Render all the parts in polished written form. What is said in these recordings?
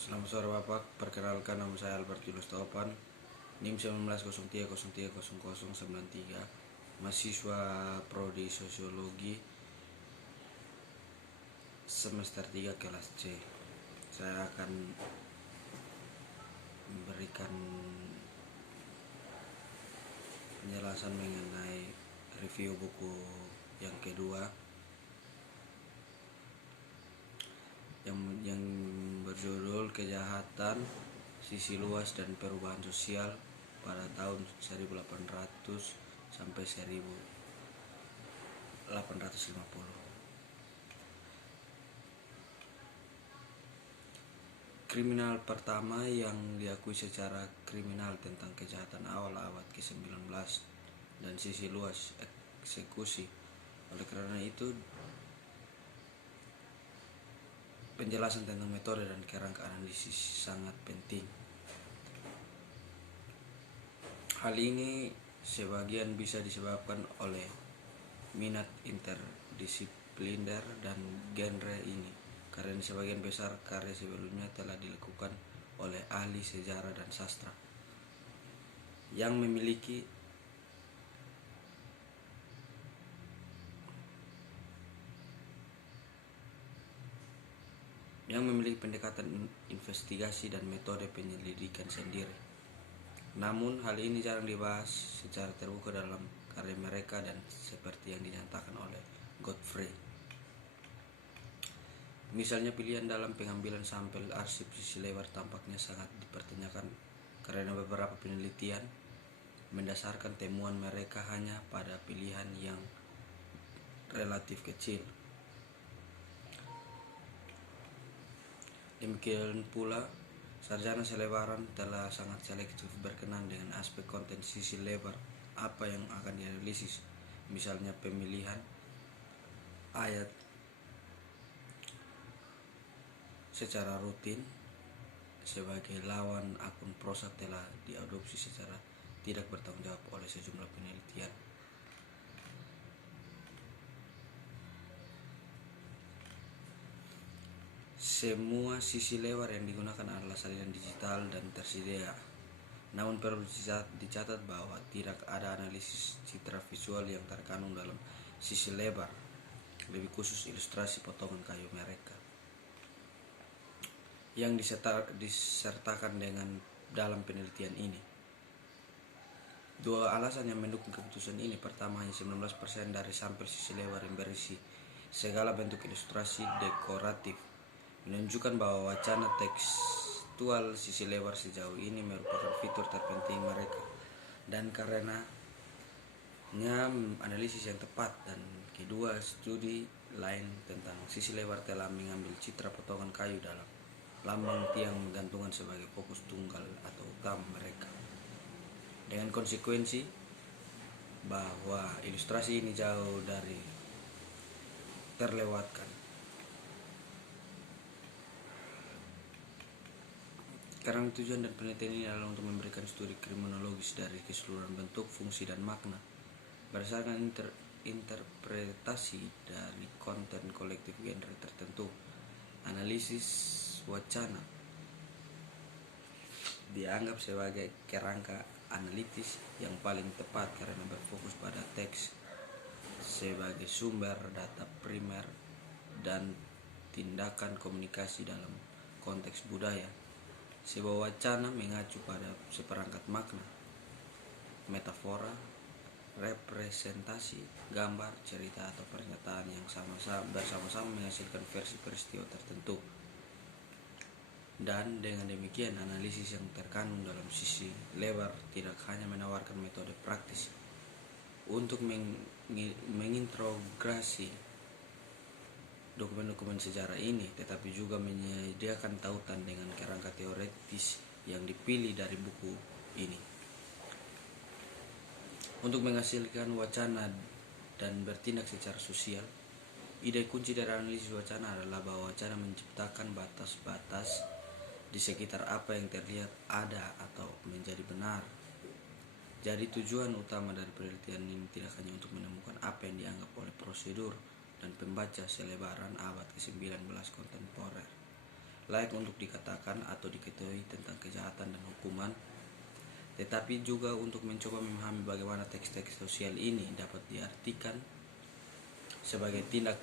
Selamat sore Bapak, perkenalkan nama saya Albert Yunus Topan, NIM 1903030093, mahasiswa Prodi Sosiologi semester 3 kelas C. Saya akan memberikan penjelasan mengenai review buku yang kedua yang berjudul Kejahatan, Sisi Luas dan Perubahan Sosial pada tahun 1800 sampai 1850. Kriminal pertama yang diakui secara kriminal tentang kejahatan awal abad ke-19 dan sisi luas eksekusi. Oleh karena itu, penjelasan tentang metode dan kerangka analisis sangat penting. Hal ini sebagian bisa disebabkan oleh minat interdisipliner dan genre ini, karena sebagian besar karya sebelumnya telah dilakukan oleh ahli sejarah dan sastra yang memiliki pendekatan investigasi dan metode penyelidikan sendiri. Namun hal ini jarang dibahas secara terbuka dalam karya mereka, dan seperti yang dinyatakan oleh Godfrey. Misalnya, pilihan dalam pengambilan sampel arsip sisi lebar tampaknya sangat dipertanyakan karena beberapa penelitian mendasarkan temuan mereka hanya pada pilihan yang relatif kecil. Demikian pula, sarjana selebaran telah sangat selektif berkenan dengan aspek konten sisi lebar apa yang akan dianalisis, misalnya pemilihan ayat secara rutin sebagai lawan akun prosa telah diadopsi secara tidak bertanggung jawab oleh sejumlah penelitian. Semua sisi lebar yang digunakan adalah salinan digital dan tersedia. Namun perlu dicatat bahwa tidak ada analisis citra visual yang terkandung dalam sisi lebar, lebih khusus ilustrasi potongan kayu mereka, yang disertakan dalam penelitian ini. Dua alasan yang mendukung keputusan ini. Pertama, hanya 19% dari sampel sisi lebar yang berisi segala bentuk ilustrasi dekoratif, menunjukkan bahwa wacana tekstual sisi lebar sejauh ini merupakan fitur terpenting mereka, dan karenanya analisis yang tepat. Dan kedua, studi lain tentang sisi lebar telah mengambil citra potongan kayu dalam lambang tiang gantungan sebagai fokus tunggal atau utama mereka, dengan konsekuensi bahwa ilustrasi ini jauh dari terlewatkan. Karena tujuan dan penelitian ini adalah untuk memberikan studi kriminologis dari keseluruhan bentuk, fungsi, dan makna berdasarkan interpretasi dari konten kolektif genre tertentu. Analisis wacana dianggap sebagai kerangka analitis yang paling tepat karena berfokus pada teks sebagai sumber data primer dan tindakan komunikasi dalam konteks budaya. Sebuah wacana mengacu pada seperangkat makna, metafora, representasi, gambar, cerita, atau pernyataan yang bersama-sama menghasilkan versi peristiwa tertentu. Dan dengan demikian, analisis yang terkandung dalam sisi lebar tidak hanya menawarkan metode praktis untuk menginterogasi dokumen-dokumen sejarah ini, tetapi juga menyediakan tautan dengan kerangka teoretis yang dipilih dari buku ini. Untuk menghasilkan wacana dan bertindak secara sosial, ide kunci dari analisis wacana adalah bahwa wacana menciptakan batas-batas di sekitar apa yang terlihat ada atau menjadi benar. Jadi tujuan utama dari penelitian ini tidak hanya untuk menemukan apa yang dianggap oleh prosedur dan pembaca selebaran abad ke-19 kontemporer, layak untuk dikatakan atau diketahui tentang kejahatan dan hukuman, tetapi juga untuk mencoba memahami bagaimana teks-teks sosial ini dapat diartikan sebagai tindak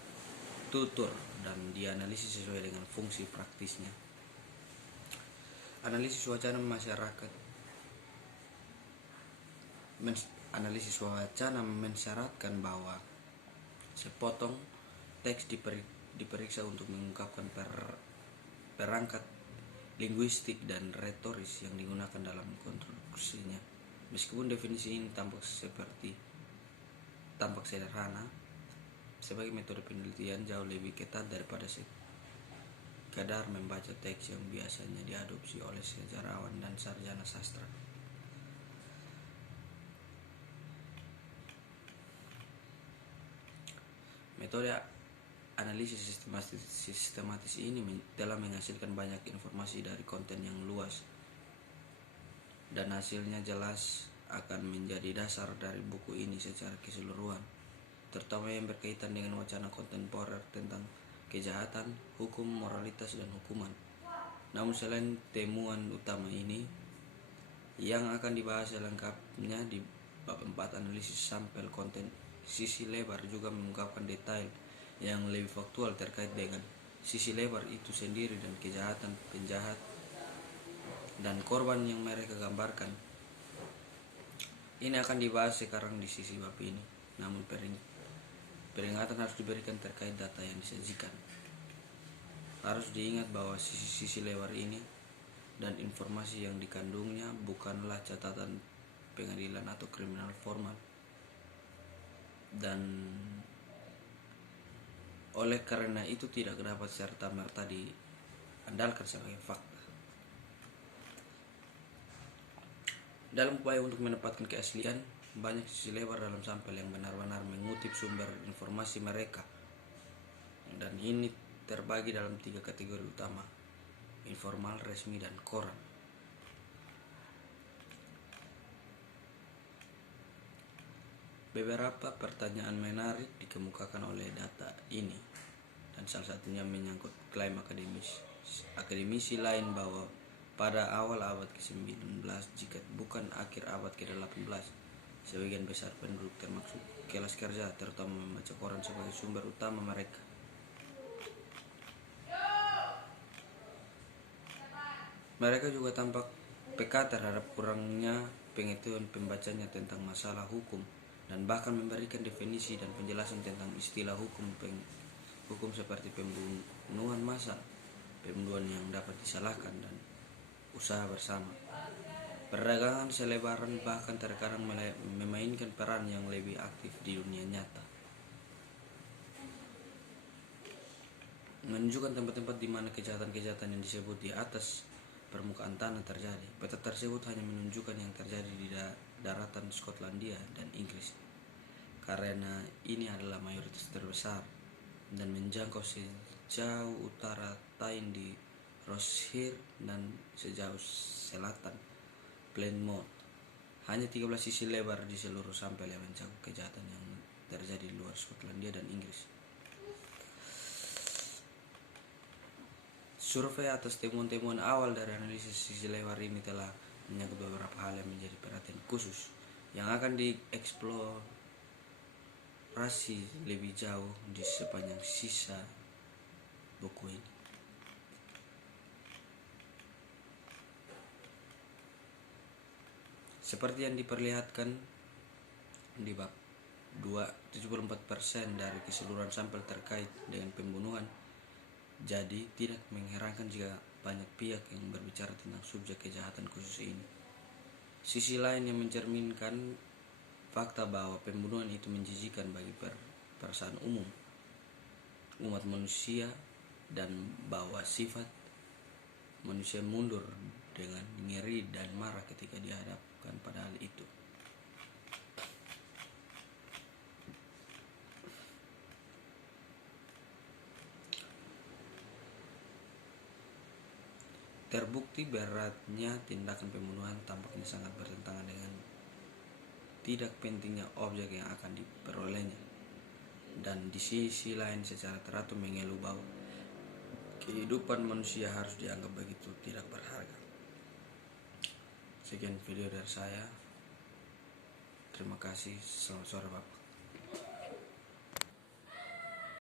tutur dan dianalisis sesuai dengan fungsi praktisnya. Analisis wacana masyarakat mensyaratkan bahwa sepotong teks diperiksa untuk mengungkapkan perangkat linguistik dan retoris yang digunakan dalam konstruksinya. Meskipun definisi ini tampak sederhana, sebagai metode penelitian jauh lebih ketat daripada sekadar membaca teks yang biasanya diadopsi oleh sejarawan dan sarjana sastra. Metode analisis sistematis ini telah menghasilkan banyak informasi dari konten yang luas, dan hasilnya jelas akan menjadi dasar dari buku ini secara keseluruhan, terutama yang berkaitan dengan wacana kontemporer tentang kejahatan, hukum, moralitas, dan hukuman. Namun selain temuan utama ini, yang akan dibahas selengkapnya di bab 4 analisis sampel konten, sisi lebar juga mengungkapkan detail yang lebih faktual terkait dengan sisi lebar itu sendiri dan kejahatan penjahat dan korban yang mereka gambarkan. Ini akan dibahas sekarang di sisi bab ini, namun peringatan harus diberikan terkait data yang disajikan. Harus diingat bahwa sisi lebar ini dan informasi yang dikandungnya bukanlah catatan pengadilan atau kriminal formal, dan oleh karena itu tidak dapat serta-merta diandalkan sebagai fakta. Dalam upaya untuk menempatkan keaslian, banyak sisi lebar dalam sampel yang benar-benar mengutip sumber informasi mereka, dan ini terbagi dalam 3 kategori utama: informal, resmi, dan koran. Beberapa pertanyaan menarik dikemukakan oleh data ini, dan salah satunya menyangkut klaim akademisi lain bahwa pada awal abad ke-19, jika bukan akhir abad ke-18, sebagian besar penduduk termasuk kelas kerja terutama membaca koran sebagai sumber utama mereka. Mereka juga tampak peka terhadap kurangnya pengetahuan pembacanya tentang masalah hukum, dan bahkan memberikan definisi dan penjelasan tentang istilah hukum seperti pembunuhan massal, pembunuhan yang dapat disalahkan, dan usaha bersama. Perdagangan selebaran bahkan terkadang memainkan peran yang lebih aktif di dunia nyata, menunjukkan tempat-tempat di mana kejahatan-kejahatan yang disebut di atas permukaan tanah terjadi. Peta tersebut hanya menunjukkan yang terjadi di daratan Skotlandia dan Inggris, karena ini adalah mayoritas terbesar, dan menjangkau sejauh utara Tyne di Rossshire dan sejauh selatan Plymouth. Hanya 13 sisi lebar di seluruh sampel yang mencakup kejahatan yang terjadi di luar Skotlandia dan Inggris. Survei atas temuan-temuan awal dari analisis sisi lebar ini telah menyangkut beberapa hal yang menjadi perhatian khusus yang akan dieksplorasi lebih jauh di sepanjang sisa buku ini. Seperti yang diperlihatkan di bab 2, 74% dari keseluruhan sampel terkait dengan pembunuhan. Jadi tidak mengherankan jika banyak pihak yang berbicara tentang subjek kejahatan khusus ini. Sisi lain yang mencerminkan fakta bahwa pembunuhan itu menjijikan bagi perasaan umat manusia, dan bahwa sifat manusia mundur dengan ngeri dan marah ketika dihadapkan pada hal itu. Terbukti beratnya tindakan pembunuhan tampaknya sangat bertentangan dengan tidak pentingnya objek yang akan diperolehnya, dan di sisi lain secara teratur mengeluh bahwa kehidupan manusia harus dianggap begitu tidak berharga. Sekian video dari saya. Terima kasih. Selamat sore Bapak.